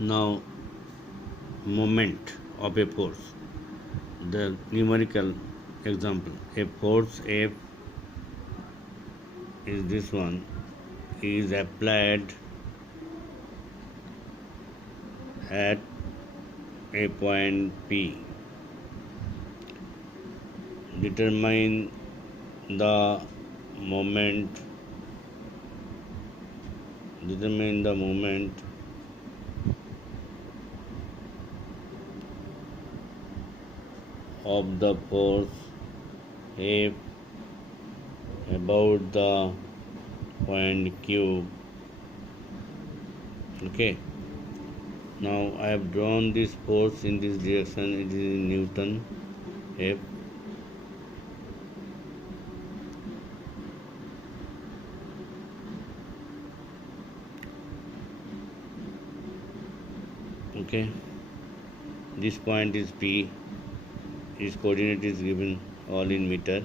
Now, moment of a force. The numerical example: a force F is this one, is applied at a point P. Determine the moment of the force F about the point Q. Okay, now I have drawn this force in this direction. It is in Newton F. Okay, this point is P. Its coordinate is given all in meter,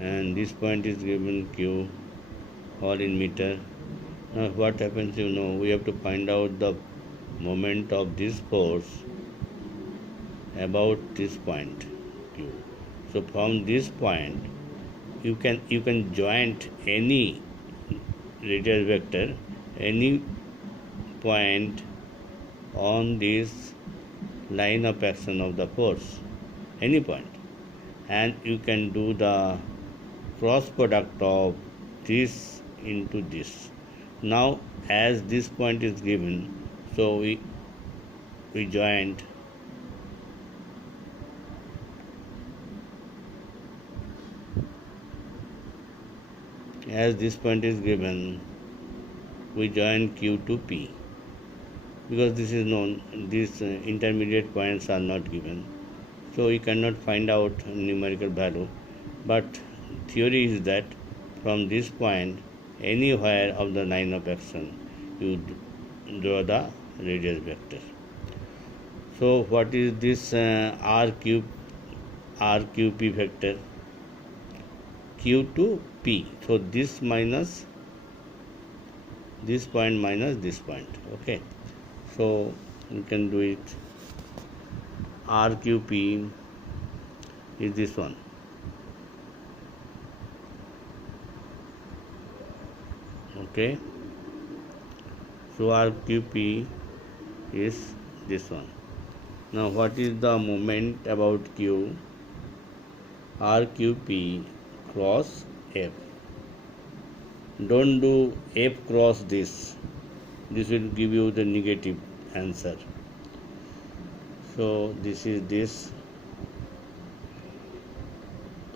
and this point is given Q, all in meter. Now what happens, we have to find out the moment of this force about this point Q. So from this point you can joint any radius vector, any point on this line of action of the force, any point, and you can do the cross product of this into this. Now as this point is given, so we joined as this point is given, we join Q to P. Because this is known, these intermediate points are not given, so you cannot find out numerical value, but theory is that from this point anywhere of the line of action you draw the radius vector. So what is this RQP vector? Q to P. So this minus this point minus this point. Okay, so you can do it. RQP is this one. Okay, so RQP is this one. Now what is the moment about Q? RQP cross F. Don't do F cross this. This will give you the negative answer. So this is this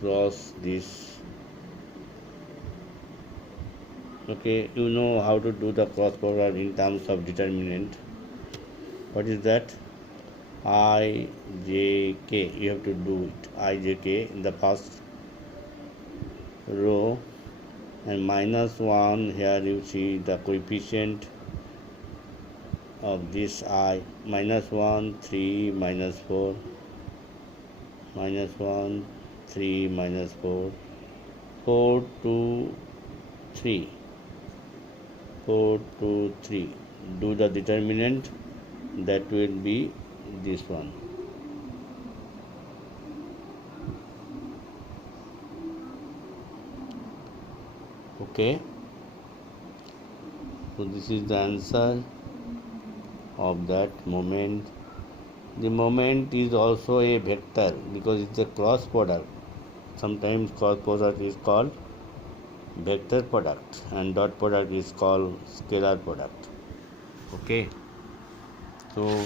cross this. Okay, you know how to do the cross product in terms of determinant. What is that? IJK. You have to do it. IJK in the first row, and minus 1 here you see the coefficient of this I. Minus 1, 3, minus 4, minus 1, 3, minus 4, 4, 2, 3, 4, 2, 3. Do the determinant, that will be this one. Okay, so this is the answer of that moment. The moment is also a vector because it's a cross product. Sometimes cross product is called vector product and dot product is called scalar product. Okay, so